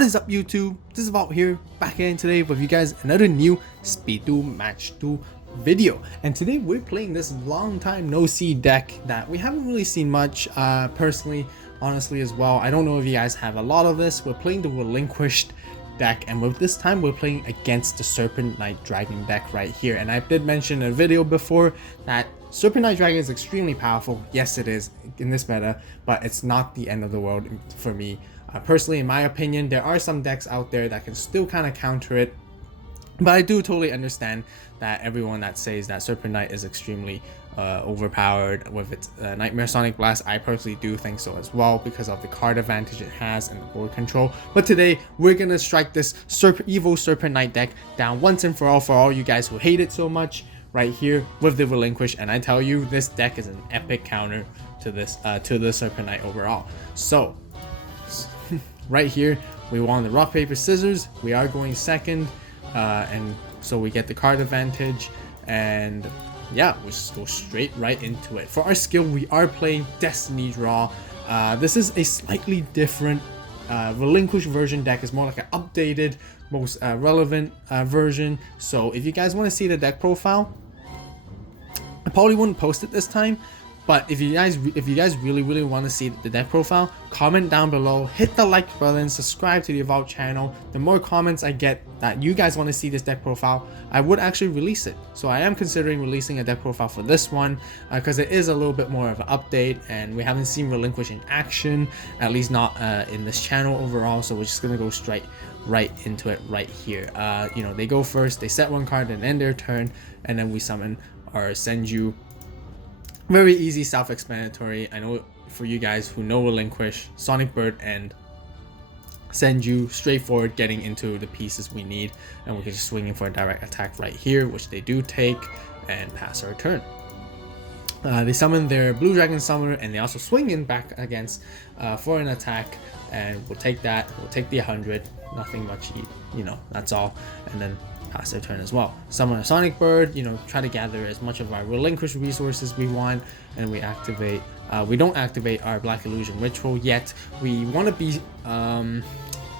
What is up, YouTube? This is AVAULT here, back again today with you guys another new Speed Duel Match Duel video. And today we're playing this long time no see deck that we haven't really seen much personally, honestly as well. I don't know if you guys have a lot of this. We're playing the Relinquished deck, and with this time we're playing against the Serpent Knight Dragon deck right here. And I did mention in a video before that Serpent Knight Dragon is extremely powerful. Yes, it is in this meta, but it's not the end of the world for me. Personally, in my opinion, there are some decks out there that can still kind of counter it, but I do totally understand that everyone that says that Serpent Knight is extremely overpowered with its Nightmare Sonic Blast. I personally do think so as well, because of the card advantage it has and the board control. But today we're gonna strike this evil Serpent Knight deck down once and for all you guys who hate it so much, right here with the Relinquish. And I tell you, this deck is an epic counter to this to the Serpent Knight overall. So right here we won the rock paper scissors. We are going second, and so we get the card advantage, and yeah, we just go straight right into it. For our skill, we are playing Destiny Draw. This is a slightly different Relinquished version deck. Is more like an updated, most relevant version. So if you guys want to see the deck profile, I probably wouldn't post it this time. But if you guys really want to see the deck profile, comment down below, hit the like button, subscribe to the AVAULT channel. The more comments I get that you guys want to see this deck profile, I would actually release it. So I am considering releasing a deck profile for this one, because it is a little bit more of an update, and we haven't seen Relinquish in action, at least not in this channel overall. So we're just gonna go straight right into it right here. You know, they go first, they set one card and end their turn, and then we summon or Senju. Very easy, self-explanatory. I know for you guys who know Relinquish, Sonic Bird and Senju, straightforward, getting into the pieces we need, and we can just swing in for a direct attack right here, which they do take, and pass our turn. They summon their Blue Dragon Summoner, and they also swing in back against for an attack, and we'll take that. We'll take the 100, nothing much, you know, that's all, and then pass their turn as well. Summon a Sonic Bird, you know, try to gather as much of our Relinquished resources we want, and we activate. We don't activate our Black Illusion Ritual yet. We want to be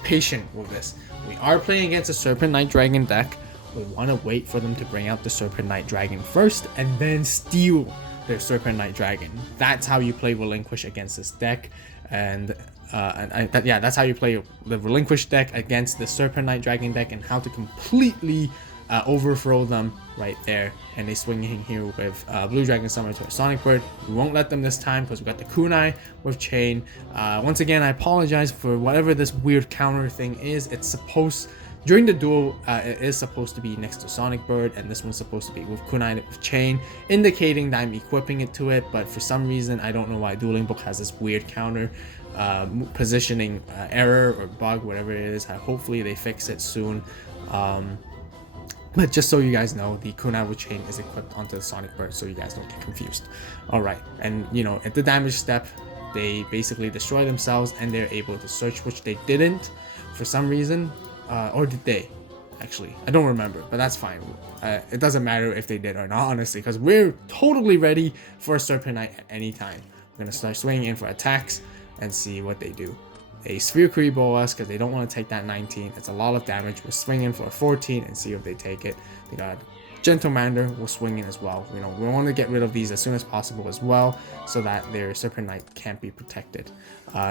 patient with this. We are playing against a Serpent Knight Dragon deck. We want to wait for them to bring out the Serpent Knight Dragon first, and then steal their Serpent Knight Dragon. That's how you play Relinquish against this deck, and that's how you play the Relinquished deck against the Serpent Knight Dragon deck, and how to completely overthrow them right there. And they swing in here with Blue Dragon Summoner to a Sonic Bird. We won't let them this time because we got the Kunai with Chain. Once again, I apologize for whatever this weird counter thing is. It's supposed, during the duel, it is supposed to be next to Sonic Bird, and this one's supposed to be with Kunai with Chain, indicating that I'm equipping it to it. But for some reason, I don't know why Dueling Book has this weird counter positioning error or bug, whatever it is. Hopefully they fix it soon. But just so you guys know, the Kunai with Chain is equipped onto the Sonic Bird, so you guys don't get confused. Alright, and you know, at the damage step, they basically destroy themselves, and they're able to search, which they didn't for some reason. Or did they? Actually, I don't remember, but that's fine. It doesn't matter if they did or not, honestly, because we're totally ready for a Serpent Knight at any time. We're going to start swinging in for attacks and see what they do. They Sphere Kuribo us because they don't want to take that 19. It's a lot of damage. We're swinging for a 14 and see if they take it. They got Gentlemander will swing in as well. You know, we want to get rid of these as soon as possible as well, so that their Serpent Knight can't be protected.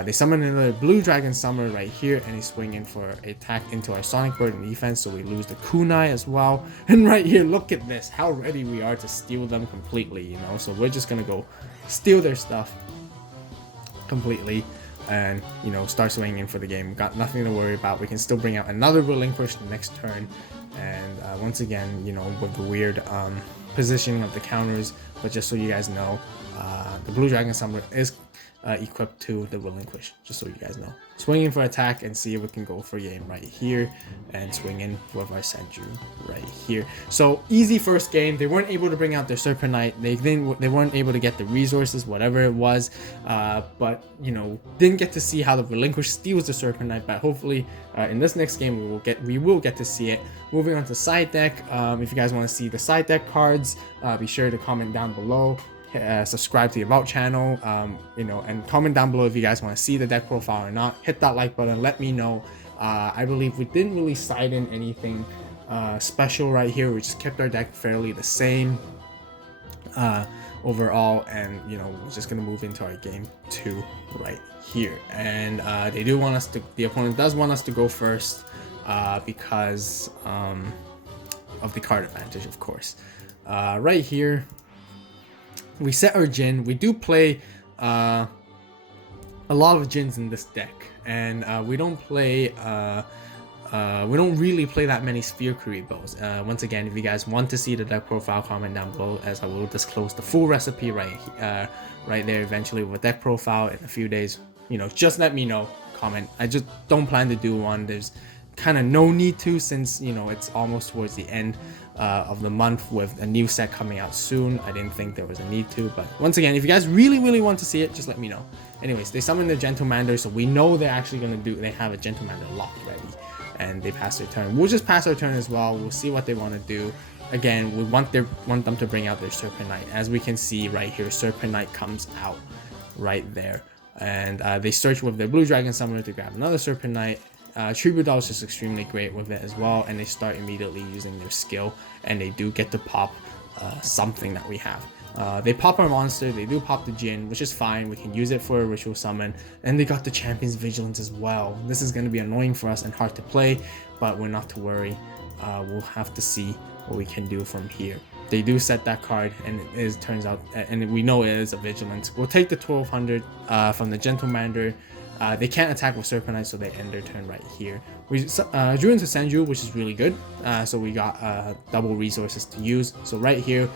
They summon another Blue Dragon Summoner right here, and they swing in for an attack into our Sonic Bird in defense, so we lose the Kunai as well. And right here, look at this, how ready we are to steal them completely, you know. So we're just gonna go steal their stuff completely, and you know, start swinging in for the game. Got nothing to worry about. We can still bring out another Relinquish the next turn, and once again, you know, with the weird positioning of the counters. But just so you guys know, the Blue Dragon Summoner is equipped to the Relinquish, just so you guys know. Swing in for attack and see if we can go for game right here, and swing in with our Senju right here. So easy first game. They weren't able to bring out their Serpent Knight. They weren't able to get the resources, whatever it was. But you know, didn't get to see how the Relinquish steals the Serpent Knight. But hopefully, in this next game, we will get to see it. Moving on to side deck. If you guys want to see the side deck cards, be sure to comment down below. Subscribe to the AVAULT channel, you know, and comment down below if you guys want to see the deck profile or not. Hit that like button, let me know. I believe we didn't really side in anything special right here. We just kept our deck fairly the same overall, and you know, we're just gonna move into our game 2 right here. And they do want us to, the opponent does want us to go first because of the card advantage, of course. Right here we set our Jin. We do play a lot of Jins in this deck, and we don't play we don't really play that many Sphere Kuribohs. Once again, if you guys want to see the deck profile, comment down below, as I will disclose the full recipe right there eventually with deck profile in a few days. You know, just let me know, comment. I just don't plan to do one. There's kind of no need to, since you know it's almost towards the end of the month with a new set coming out soon. I didn't think there was a need to, but once again, if you guys really want to see it, just let me know. Anyways, they summon the Gentlemander, so we know they're actually gonna do. They have a Gentlemander locked ready, and they pass their turn. We'll just pass our turn as well. We'll see what they want to do. Again, we want them to bring out their Serpent Knight. As we can see right here, Serpent Knight comes out right there, and they search with their Blue Dragon Summoner to grab another Serpent Knight. Tribute Doll is just extremely great with it as well, and they start immediately using their skill, and they do get to pop something that we have. They pop our monster, they do pop the Jin, which is fine. We can use it for a ritual summon, and they got the Champion's Vigilance as well. This is going to be annoying for us and hard to play, but we're not to worry. We'll have to see what we can do from here. They do set that card, and it turns out, and we know it is a Vigilance. We'll take the 1200 from the Gentlemander. They can't attack with Serpent Knight, so they end their turn right here. We drew into Senju, which is really good. So we got double resources to use. So right here,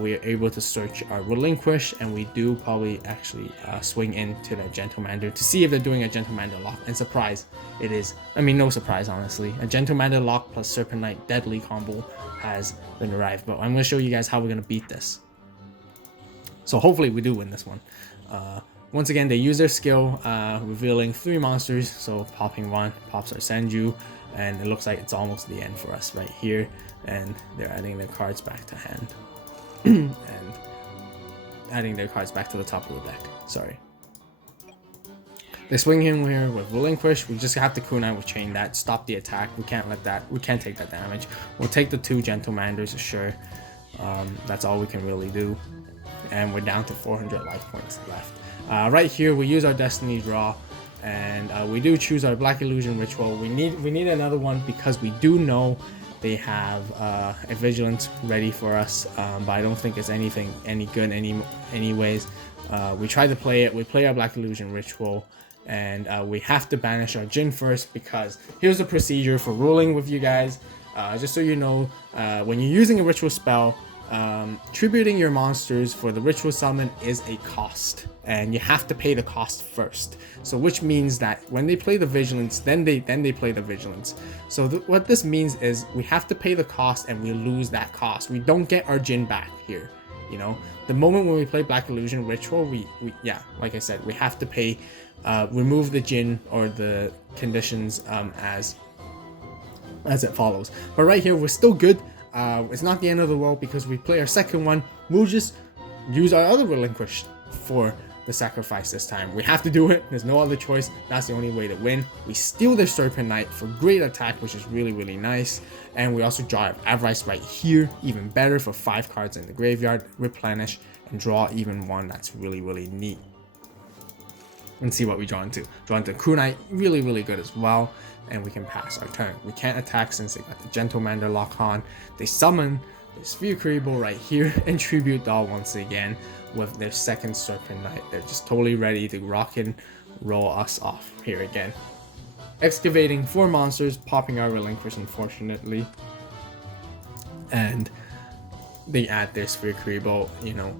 we are able to search our Relinquished, and we do probably actually swing into that Gentlemander to see if they're doing a Gentlemander lock. And surprise, it is. I mean, no surprise, honestly. A Gentlemander lock plus Serpent Knight deadly combo has been arrived. But I'm going to show you guys how we're going to beat this. So hopefully we do win this one. Once again, they use their skill, revealing 3 monsters. So popping 1 pops our Senju, and it looks like it's almost the end for us right here. And they're adding their cards back to hand. And adding their cards back to the top of the deck. Sorry. They swing in here with Relinquish. We just have to kunai with Chain that, stop the attack. We can't take that damage. We'll take the 2 Gentlemanders, sure. That's all we can really do. And we're down to 400 life points left. Right here, we use our Destiny Draw, and we do choose our Black Illusion Ritual. We need another one because we do know they have a Vigilance ready for us, but I don't think it's any good anyways. We try to play it. We play our Black Illusion Ritual, and we have to banish our Jin first, because here's the procedure for ruling with you guys. Just so you know, when you're using a ritual spell, tributing your monsters for the ritual summon is a cost, and you have to pay the cost first. So which means that when they play the Vigilance, then they play the Vigilance. So what this means is we have to pay the cost, and we lose that cost. We don't get our Jin back here. You know, the moment when we play Black Illusion Ritual, we yeah, like I said, we have to pay, remove the Jin or the conditions as it follows. But right here, we're still good. It's not the end of the world, because we play our second one. We'll just use our other Relinquished for the sacrifice this time. We have to do it. There's no other choice. That's the only way to win. We steal their Serpent Knight for great attack, which is really nice. And we also draw Avarice right here, even better, for 5 cards in the graveyard, replenish, and draw even 1. That's really neat. And see what we draw into. Draw into Kunai, really good as well. And we can pass our turn. We can't attack since they got the Gentlemander lock on. They summon the Sphere Kuriboh right here, and Tribute Doll once again with their second Serpent Knight. They're just totally ready to rock and roll us off here again. Excavating 4 monsters, popping our Relinquish, unfortunately. And they add their Sphere Kuriboh, you know.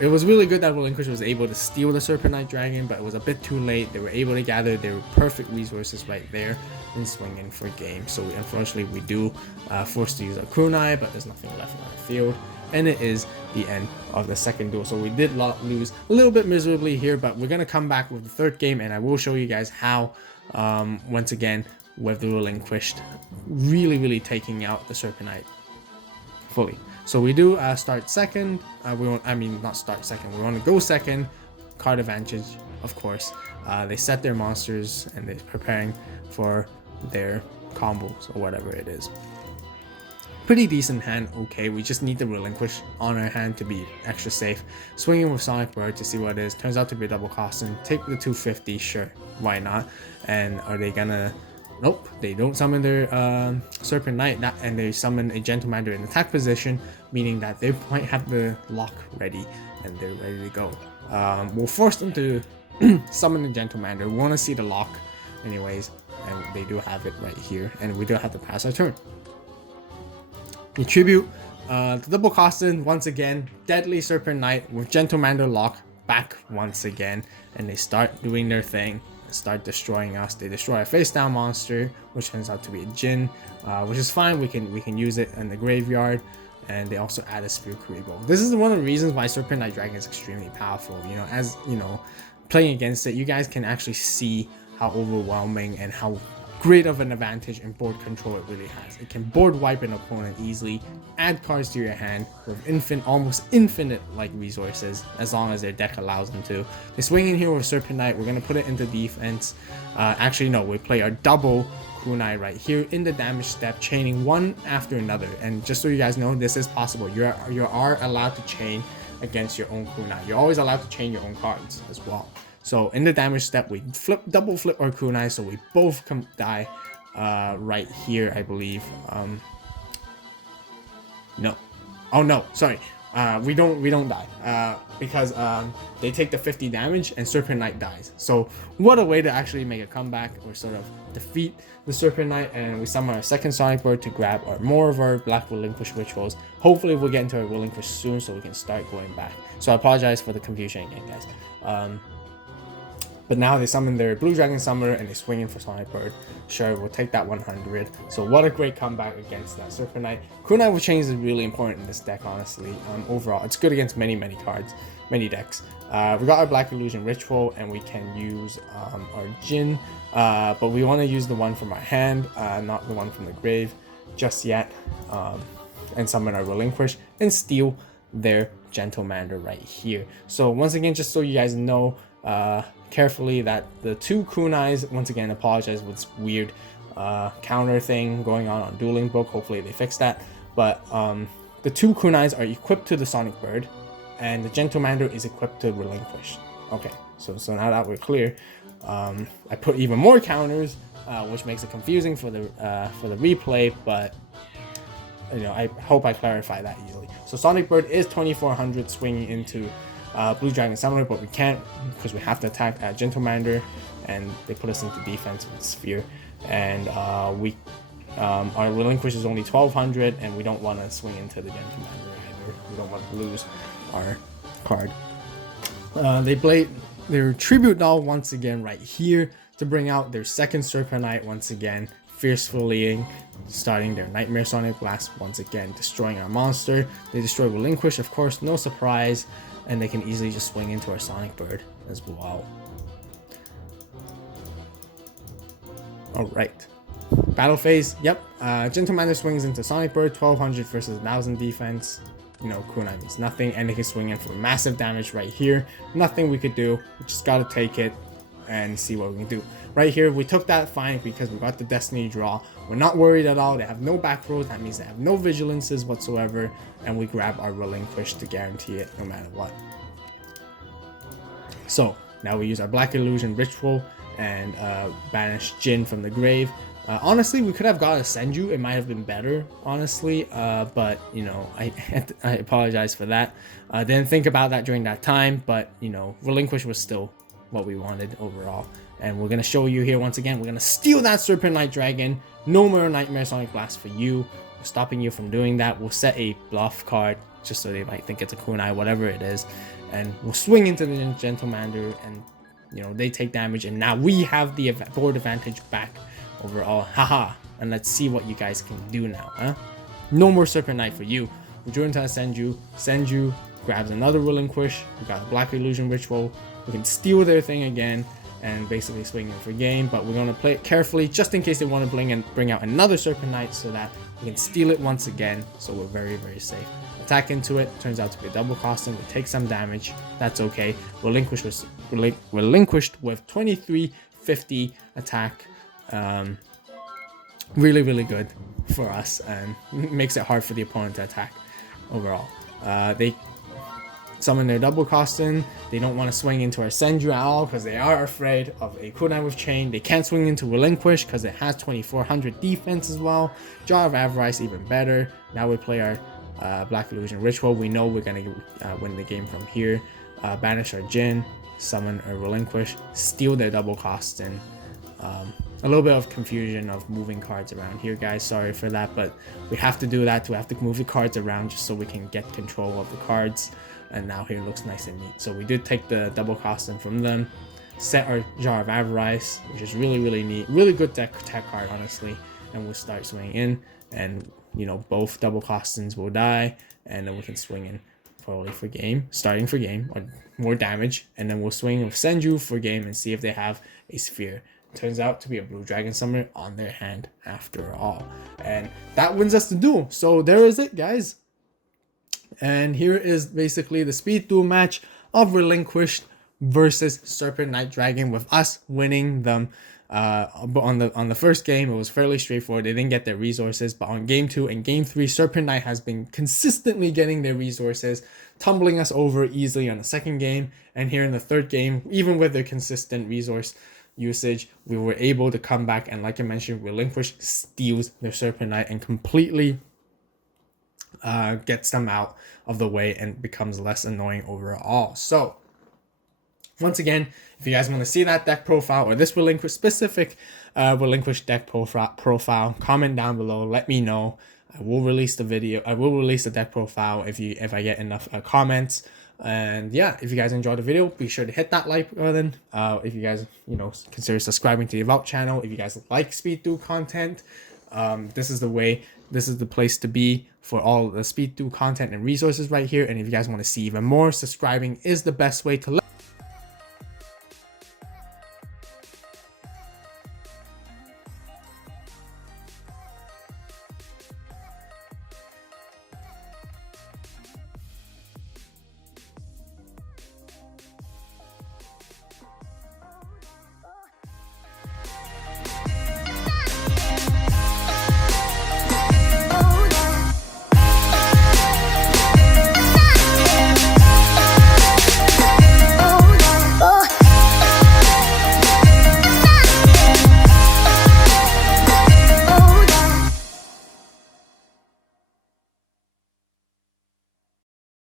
It was really good that Relinquish was able to steal the Serpent Knight Dragon, but it was a bit too late. They were able to gather their perfect resources right there and swing in for game. So unfortunately, we do forced to use a kunai, but there's nothing left on the field. And it is the end of the second duel. So we did lose a little bit miserably here, but we're going to come back with the third game, and I will show you guys how, once again, with the Relinquished, really taking out the Serpent Knight fully. So we do start second. Not start second. We want to go second. Card advantage, of course. They set their monsters, and they're preparing for their combos or whatever it is. Pretty decent hand, okay. We just need the Relinquish on our hand to be extra safe. Swinging with Sonic Bird to see what it is. Turns out to be a double costing. Take the 250, sure, why not? And are they gonna... Nope, they don't summon their Serpent Knight, and they summon a Gentlemander in attack position, meaning that they might have the lock ready and they're ready to go. We'll force them to summon the Gentlemander. We want to see the lock anyways, and they do have it right here, and we do have to pass our turn. We tribute the double costing once again, Deadly Serpent Knight with Gentlemander lock back once again, and they start doing their thing. Start destroying us. They destroy a face down monster, which turns out to be a Jin, which is fine. We can use it in the graveyard, and they also add a Sphere Kuriboh. This is one of the reasons why Serpent Knight Dragon is extremely powerful. You know, as you know, playing against it, you guys can actually see how overwhelming and how great of an advantage in board control it really has. It can board wipe an opponent easily, add cards to your hand with almost infinite like resources, as long as their deck allows them to. They swing in here with Serpent Knight. We're gonna put it into defense. Actually no, we play our double kunai right here in the damage step, chaining one after another. And just so you guys know, this is possible. You are allowed to chain against your own kunai. You're always allowed to chain your own cards as well. So in the damage step, we double flip our kunai, so we both die right here, I believe. No, oh no, sorry, we don't die because they take the 50 damage and Serpent Knight dies. So what a way to actually make a comeback or sort of defeat the Serpent Knight, and we summon our second Sonic Bird to grab more of our Black Relinquished rituals. Hopefully we'll get into our Relinquish soon so we can start going back. So I apologize for the confusion again, guys. But now they summon their Blue Dragon Summoner and they swing in for Sonic Bird. Sure, we'll take that 100. So what a great comeback against that Serpent Knight. Kunai with Chains is really important in this deck, honestly. Overall, it's good against many cards, many decks. We got our Black Illusion Ritual and we can use our Jin. But we want to use the one from our hand, not the one from the grave just yet. And summon our Relinquish and steal their Gentlemander right here. So once again, just so you guys know, carefully that the two kunais, once again, apologize with this weird counter thing going on Dueling Book. Hopefully they fix that. But the two kunais are equipped to the Sonic Bird and the Gentlemander is equipped to Relinquish. Okay, so now that we're clear, I put even more counters, which makes it confusing for the replay, but you know, I hope I clarify that easily. So Sonic Bird is 2400 swinging into Blue Dragon Summoner, but we can't because we have to attack Gentlemander, and they put us into defense with Sphere. And our Relinquish is only 1200, and we don't want to swing into the Gentlemander either. We don't want to lose our card. They play their Tribute Doll once again right here to bring out their second Serpent Knight once again, fiercely starting their Nightmare Sonic Blast once again, destroying our monster. They destroy Relinquish, of course, no surprise. And they can easily just swing into our Sonic Bird as well. Alright. Battle phase, yep. Gentlemander swings into Sonic Bird, 1200 versus 1000 defense. You know, kunai means nothing, and they can swing in for massive damage right here. Nothing we could do. We just gotta take it and see what we can do. Right here, we took that fine because we got the Destiny draw. We're not worried at all. They have no back rows. That means they have no vigilances whatsoever. And we grab our Relinquish to guarantee it no matter what. So now we use our Black Illusion Ritual and banish Jin from the grave. Honestly, we could have got a Senju. It might have been better, honestly. But, you know, I apologize for that. I didn't think about that during that time. But, you know, Relinquish was still what we wanted overall. And we're going to show you here once again. We're going to steal that Serpent Knight Dragon. No more Nightmare Sonic Blast for you. We're stopping you from doing that. We'll set a bluff card just so they might think it's a kunai, whatever it is. And we'll swing into the Gentlemander and, you know, they take damage. And now we have the board advantage back overall. Haha. And let's see what you guys can do now, huh? No more Serpent Knight for you. We drew into a Senju. Senju grabs another Relinquish. We got a Black Illusion Ritual. We can steal their thing again and basically swing in for game, but we're going to play it carefully just in case they want to bring out another Serpent Knight so that we can steal it once again, so we're very safe. Attack into it, turns out to be a double costing. We take some damage, that's okay. Relinquished with 2350 attack, really good for us and makes it hard for the opponent to attack overall. They summon their double cost in. They don't want to swing into our Senju at all because they are afraid of a cooldown with Chain. They can't swing into Relinquished because it has 2400 defense as well. Jar of Avarice even better. Now we play our Black Illusion Ritual. We know we're going to win the game from here. Banish our Jin, summon or Relinquish, steal their double cost in. A little bit of confusion of moving cards around here, guys. Sorry for that, but we have to do that. We have to move the cards around just so we can get control of the cards. And now here it looks nice and neat. So we did take the double cost in from them, set our Jar of Avarice, which is really neat, really good tech card, honestly. And we'll start swinging in, and you know, both double costins will die, and then we can swing in probably for game, starting for game, or more damage, and then we'll swing with Senju for game and see if they have a sphere. Turns out to be a blue dragon summoner on their hand after all, and that wins us the duel. So there is it, guys. And here is basically the speed duel match of Relinquished versus Serpent Knight Dragon, with us winning them. But on the first game, it was fairly straightforward. They didn't get their resources, but on game 2 and game 3, Serpent Knight has been consistently getting their resources, tumbling us over easily on the second game. And here in the third game, even with their consistent resource usage, we were able to come back, and like I mentioned, Relinquish steals their Serpent Knight and completely gets them out of the way and becomes less annoying overall. So once again, if you guys want to see that deck profile or this Relinquish specific Relinquish deck profile, comment down below. Let me know. I will release the video. I will release the deck profile if I get enough comments. And yeah, if you guys enjoyed the video, be sure to hit that like button. If you guys, you know, consider subscribing to the AVAULT channel. If you guys like speed duel content, this is the way. This is the place to be for all the speed duel content and resources right here. And if you guys want to see even more, subscribing is the best way to